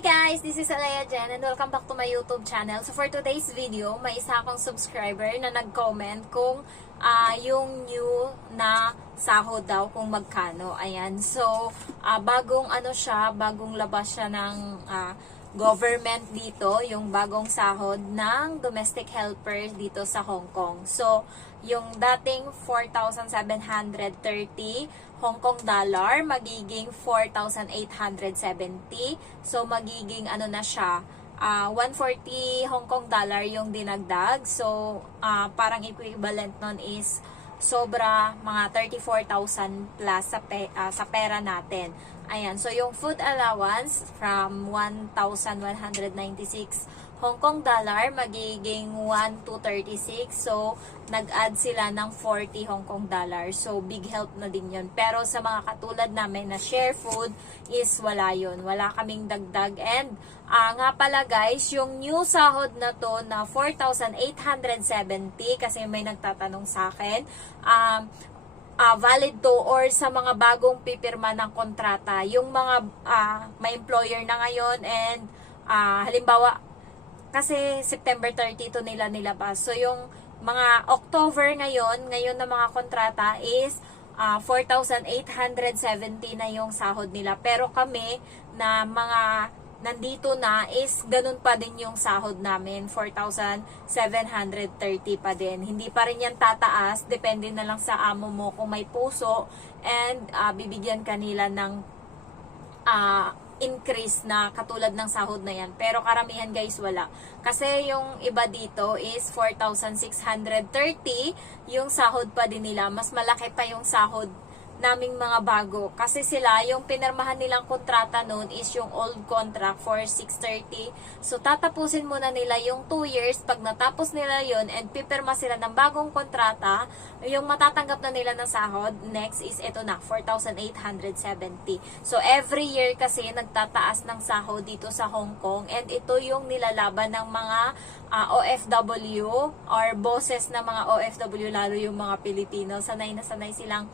guys! This is Alea Jen and welcome back to my YouTube channel. So for today's video, may isa akong subscriber na nag-comment kung yung new na sahod daw kung magkano. Ayan. So, bagong bagong labas siya ng government dito, yung bagong sahod ng domestic helpers dito sa Hong Kong. So, yung dating 4,730 Hong Kong dollar, magiging 4,870. So, magiging na siya, 140 Hong Kong dollar yung dinagdag. So, parang equivalent nun is sobra mga 34,000 plus sa pera natin. Ayan, so yung food allowance from 1,196 Hong Kong dollar magiging 1,236. So, nag-add sila ng 40 Hong Kong dollar. So, big help na din yun. Pero sa mga katulad namin na share food is wala yun. Wala kaming dagdag. And nga pala guys, yung new sahod na to na 4,870 kasi may nagtatanong sa akin, valid to or sa mga bagong pipirma ng kontrata. Yung mga may employer na ngayon and halimbawa, kasi September 30 to nila nilabas. So, yung mga October ngayon na mga kontrata is 4,870 na yung sahod nila. Pero kami na mga nandito na is ganun pa din yung sahod namin. 4,730 pa din. Hindi pa rin yan tataas. Depende na lang sa amo mo kung may puso and bibigyan kanila ng increase na katulad ng sahod na yan. Pero karamihan guys wala. Kasi yung iba dito is 4,630 yung sahod pa din nila. Mas malaki pa yung sahod naming mga bago. Kasi sila, yung pinirmahan nilang kontrata noon is yung old contract for 630. So, tatapusin muna nila yung 2 years. Pag natapos nila yun and pipirma sila ng bagong kontrata, yung matatanggap na nila ng sahod, next is ito na, 4,870. So, every year kasi nagtataas ng sahod dito sa Hong Kong and ito yung nilalaban ng mga OFW or bosses na mga OFW, lalo yung mga Pilipino. Sanay na sanay silang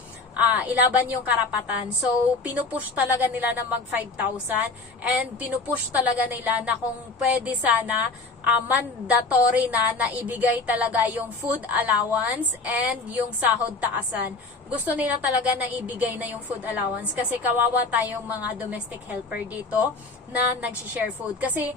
ilaban yung karapatan. So, pinupush talaga nila na mag 5,000 and pinupush talaga nila na kung pwede sana mandatory na ibigay talaga yung food allowance and yung sahod taasan. Gusto nila talaga na ibigay na yung food allowance kasi kawawa tayong mga domestic helper dito na nag-share food. Kasi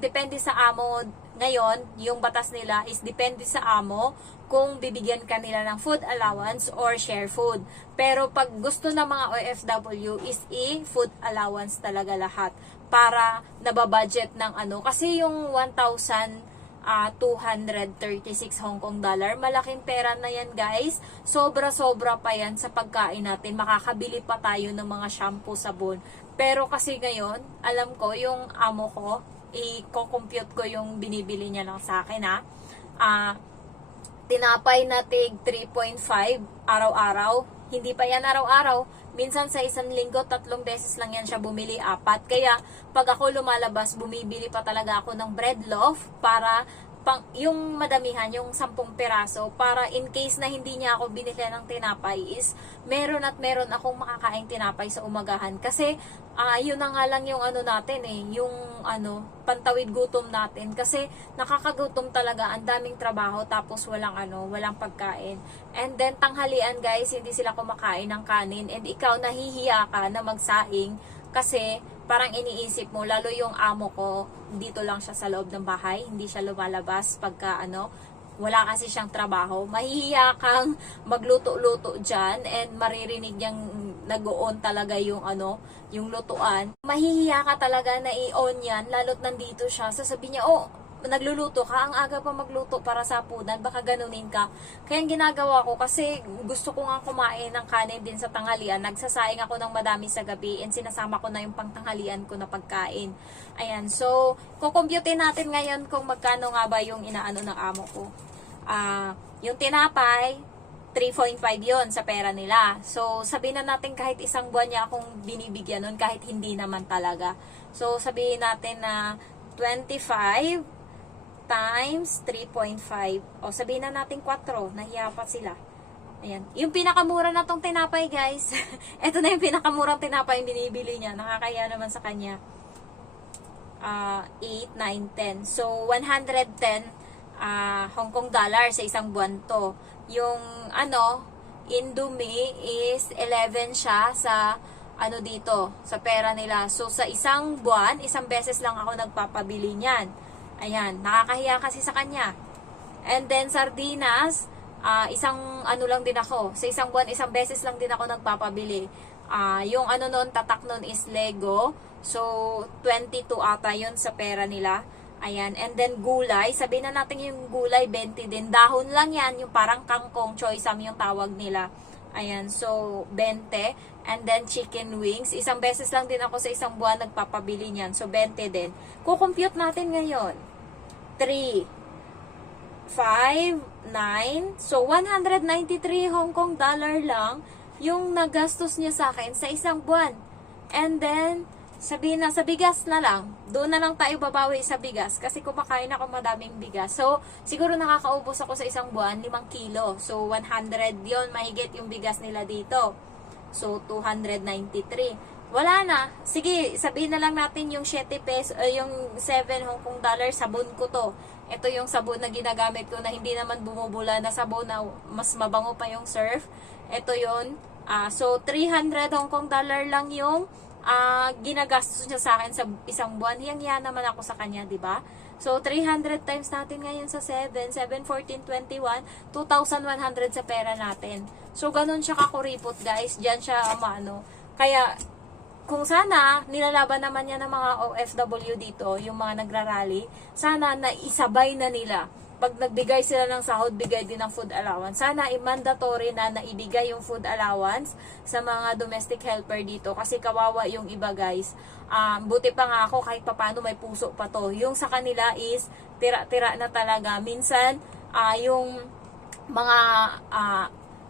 depende sa amo ngayon, yung batas nila is depende sa amo kung bibigyan kanila ng food allowance or share food. Pero pag gusto ng mga OFW is food allowance talaga lahat para nababudget ng kasi yung 1,236 Hong Kong dollar, malaking pera na yan guys. Sobra-sobra pa yan sa pagkain natin. Makakabili pa tayo ng mga shampoo, sabon. Pero kasi ngayon, alam ko, yung amo ko, i-compute ko yung binibili niya lang sa akin tinapay na tig 3.5 araw-araw. Hindi pa yan araw-araw. Minsan sa isang linggo, 3 beses lang yan siya bumili, 4. Kaya pag ako lumalabas, bumibili pa talaga ako ng bread loaf para yung madamihan, yung 10 piraso, para in case na hindi niya ako binili ng tinapay is meron akong makakain tinapay sa umagahan. Kasi yun na nga lang yung natin yung pantawid gutom natin. Kasi nakakagutom talaga, ang daming trabaho tapos walang pagkain. And then tanghalian guys, hindi sila kumakain ng kanin and ikaw nahihiya ka na magsaing kasi parang iniisip mo, lalo yung amo ko, dito lang siya sa loob ng bahay, hindi siya lumalabas pagka wala kasi siyang trabaho. Mahihiya kang magluto-luto dyan and maririnig niyang nag-on talaga yung yung lutuan. Mahihiya ka talaga na i-on yan, lalo't nandito siya. Sasabihin niya, nagluluto ka, ang aga pa magluto para sa punan, baka ganunin ka. Kaya ang ginagawa ko, kasi gusto ko nga kumain ng kanin din sa tanghalian, nagsasaing ako ng madami sa gabi and sinasama ko na yung pangtanghalian ko na pagkain. Ayan, so, kukumputin natin ngayon kung magkano nga ba yung inaano ng amo ko. Yung tinapay, 3.5 yon sa pera nila. So, sabihin na natin kahit isang buwan niya akong binibigyan nun, kahit hindi naman talaga. So, sabihin natin na 25 times 3.5. O, sabihin na natin 4. Nahiya pa sila. Ayan. Yung pinakamura na tong tinapay, guys. Ito na yung pinakamurang tinapay yung binibili niya. Nakakaya naman sa kanya. 8, 9, 10. So, 110 Hong Kong dollar sa isang buwan to. Yung Indomie is 11 siya sa dito, sa pera nila. So, sa isang buwan, isang beses lang ako nagpapabili niyan. Ayan, nakakahiya kasi sa kanya. And then, sardinas, isang lang din ako. Sa isang buwan, isang beses lang din ako nagpapabili. Yung noon, tatak noon is Lego. So, 22 ata yun sa pera nila. Ayan, and then gulay, sabihin na natin yung gulay, 20 din. Dahon lang yan, yung parang kangkong, choysam yung tawag nila. Ayan, so 20. And then chicken wings, isang beses lang din ako sa isang buwan nagpapabili niyan. So 20 din. Kukompute natin ngayon. 3, 5, 9. So 193 Hong Kong dollar lang yung nagastos niya sa akin sa isang buwan. And then, sabihin na, sa bigas na lang. Doon na lang tayo babawi sa bigas. Kasi kumakain ako madaming bigas. So, siguro nakakaubos ako sa isang buwan, 5 kilo. So, 100 yon mahigit yung bigas nila dito. So, 293. Wala na. Sige, sabihin na lang natin yung 7 pesos, yung 7 Hong Kong dollar, sabon ko to. Ito yung sabon na ginagamit ko na hindi naman bumubula na sabon na mas mabango pa yung Surf. Ito yon. So, 300 Hong Kong dollar lang yung ginagastos niya sa akin sa isang buwan. Hiyang-hiya naman ako sa kanya, di ba? So, 300 times natin ngayon sa 7, 7, 14, 21, 2,100 sa pera natin. So, ganun siya kakuripot, guys. Diyan siya, Kaya, kung sana, nilalaban naman niya ng mga OFW dito, yung mga nagrarally, sana na isabay na nila. Pag nagbigay sila ng sahod, bigay din ng food allowance. Sana i-mandatory na naibigay yung food allowance sa mga domestic helper dito. Kasi kawawa yung iba, guys. Buti pa nga ako, kahit papano may puso pa to. Yung sa kanila is tira-tira na talaga. Minsan, yung mga,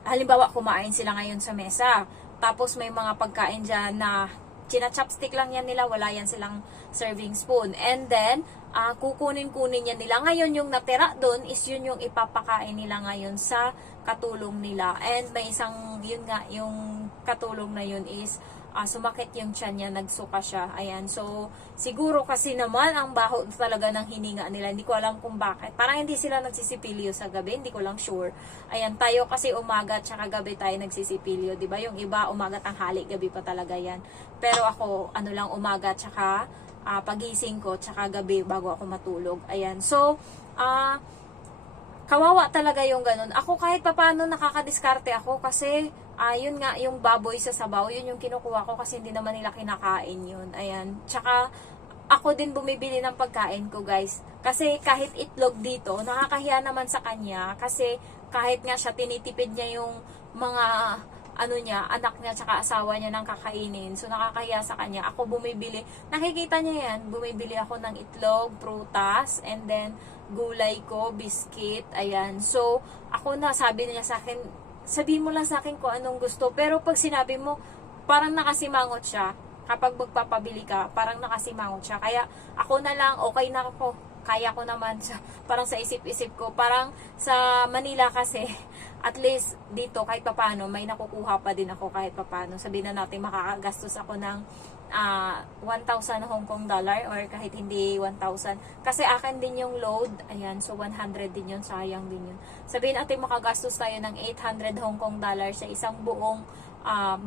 halimbawa, kumain sila ngayon sa mesa. Tapos may mga pagkain dyan na china-chopstick lang yan nila, wala yan silang serving spoon. And then, kukunin-kunin yan nila. Ngayon, yung natira doon is yun yung ipapakain nila ngayon sa katulong nila. And may isang, yun nga, yung katulong na yun is sumakit yung tiyan niya, nagsuka siya. Ayan, so, siguro kasi naman ang baho talaga ng hininga nila. Hindi ko alam kung bakit. Parang hindi sila nagsisipilyo sa gabi, hindi ko lang sure. Ayan, tayo kasi umaga at saka gabi tayo nagsisipilyo, di ba? Yung iba, umaga, tanghali, gabi pa talaga yan. Pero ako, lang, umaga at saka pagising ko, tsaka gabi bago ako matulog. Ayan, so, kawawa talaga yung ganun. Ako kahit papano nakakadiskarte ako kasi yun nga, yung baboy sa sabaw, yun yung kinukuha ko kasi hindi naman nila kinakain yun. Ayan. Tsaka, ako din bumibili ng pagkain ko, guys. Kasi kahit itlog dito, nakakahiya naman sa kanya. Kasi kahit nga siya, tinitipid niya yung mga anak niya, tsaka asawa niya ng kakainin. So, nakakahiya sa kanya. Ako bumibili, nakikita niya yan, bumibili ako ng itlog, prutas, and then, gulay ko, biscuit, ayan. So, ako na, sabi niya sa akin, sabihin mo lang sa akin kung anong gusto. Pero pag sinabi mo, parang nakasimangot siya. Kapag magpapabili ka, parang nakasimangot siya. Kaya ako na lang, okay na ako. Kaya ko naman. Parang sa isip-isip ko. Parang sa Manila kasi, at least dito kahit papano, may nakukuha pa din ako kahit papano. Sabihin na natin makakagastos ako ng 1,000 Hong Kong dollar or kahit hindi 1,000. Kasi akin din yung load. Ayan, so 100 din yun. Sayang din yun. Sabihin natin makagastos tayo ng 800 Hong Kong dollar sa isang buong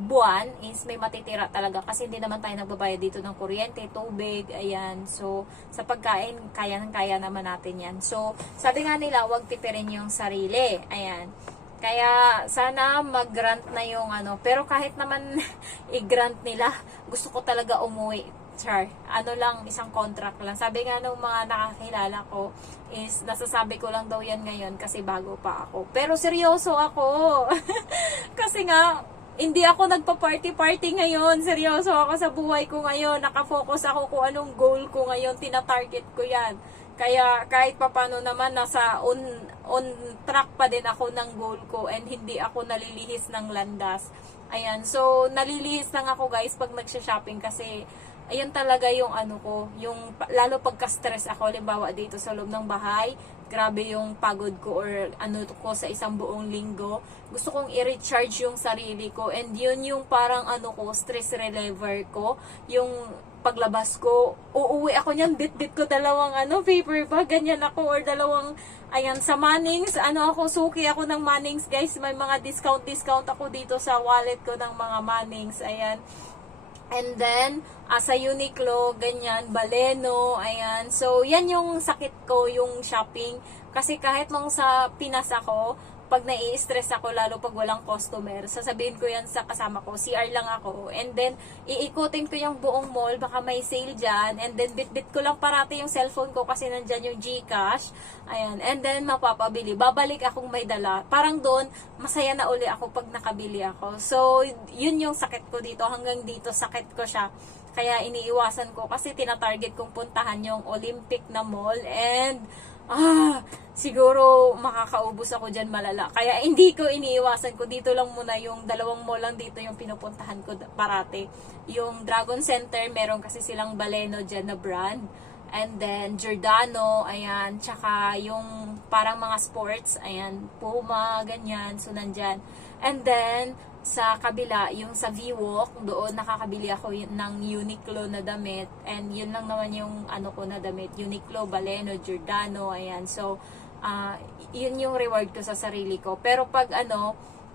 buwan is may matitira talaga kasi hindi naman tayo nagbabayad dito ng kuryente, tubig, ayan. So, sa pagkain, kaya naman natin yan. So, sabi nga nila, huwag tipirin yung sarili. Ayan. Kaya, sana mag-grant na yung pero kahit naman i-grant nila, gusto ko talaga umuwi. Char, lang, isang contract lang. Sabi nga nung mga nakakilala ko is, nasasabi ko lang daw yan ngayon kasi bago pa ako. Pero seryoso ako. Kasi nga, hindi ako nagpa-party-party ngayon. Seryoso ako sa buhay ko ngayon. Nakafocus ako kung anong goal ko ngayon. Tina-target ko yan. Kaya kahit papano naman, nasa on track pa din ako ng goal ko and hindi ako nalilihis ng landas. Ayan. So, nalilihis lang ako, guys, pag nagsha-shopping kasi ayun talaga yung ko, yung lalo pagka-stress ako, halimbawa dito sa loob ng bahay, grabe yung pagod ko or ko sa isang buong linggo. Gusto kong i-recharge yung sarili ko and yun yung parang ko, stress reliever ko, yung paglabas ko, uuwi ako niyan, bit-bit ko dalawang paper bag, ganyan ako, or dalawang, ayan, sa Mannings, suki ako ng Mannings, guys, may mga discount ako dito sa wallet ko ng mga Mannings, ayan. And then, sa Uniqlo, ganyan, Baleno, ayan. So, yan yung sakit ko, yung shopping. Kasi kahit nung sa Pinas ako, pag nai-stress ako, lalo pag walang customer, sasabihin ko yan sa kasama ko, CR lang ako. And then, iikutin ko yung buong mall, baka may sale dyan. And then, bit-bit ko lang parati yung cellphone ko kasi nandyan yung GCash. Ayan. And then, mapapabili. Babalik akong may dala. Parang doon, masaya na uli ako pag nakabili ako. So, yun yung sakit ko dito. Hanggang dito, sakit ko siya. Kaya iniiwasan ko kasi tinatarget kong puntahan yung Olympic na mall. And, siguro makakaubos ako dyan malala. Kaya hindi ko iniiwasan ko. Dito lang muna yung dalawang mall lang dito yung pinupuntahan ko parate. Yung Dragon Center, meron kasi silang Baleno dyan na brand. And then, Giordano, ayan. Tsaka yung parang mga sports, ayan, Puma, ganyan. So, nandyan. And then, sa kabila, yung sa V-Walk, doon nakakabili ako ng Uniqlo na damit. And yun lang naman yung ko na damit. Uniqlo, Baleno, Giordano, ayan. So, yun yung reward ko sa sarili ko. Pero pag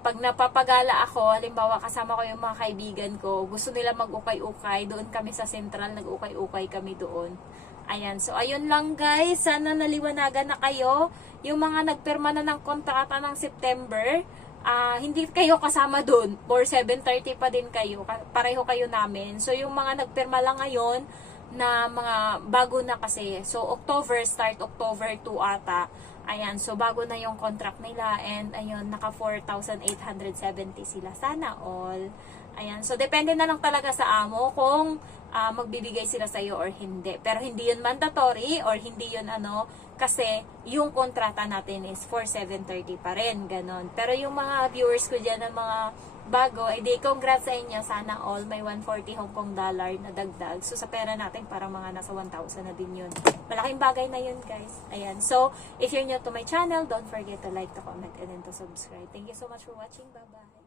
pag napapagala ako, halimbawa kasama ko yung mga kaibigan ko, gusto nila mag-ukay-ukay, doon kami sa Central, nag-ukay-ukay kami doon. Ayan, so ayun lang guys, sana naliwanagan na kayo. Yung mga nagpirma na ng kontrata ng September, hindi kayo kasama doon, for 7:30 pa din kayo, pareho kayo namin. So yung mga nagpirma lang ngayon, na mga bago na kasi, so start October 2 ata. Ayan, so bago na yung contract nila, and ayun, naka 4,870 sila. Sana all. Ayan, so depende na lang talaga sa amo kung magbibigay sila sa'yo or hindi. Pero hindi yun mandatory or hindi yun kasi yung kontrata natin is for 7:30 pa rin, ganon. Pero yung mga viewers ko dyan ng mga bago, di congrats sa inyo. Sana all may 140 Hong Kong dollar na dagdag. So sa pera natin parang mga nasa 1,000 na din yun. Malaking bagay na yun guys. Ayan, so if you're new to my channel, don't forget to like, to comment, and then to subscribe. Thank you so much for watching. Bye-bye.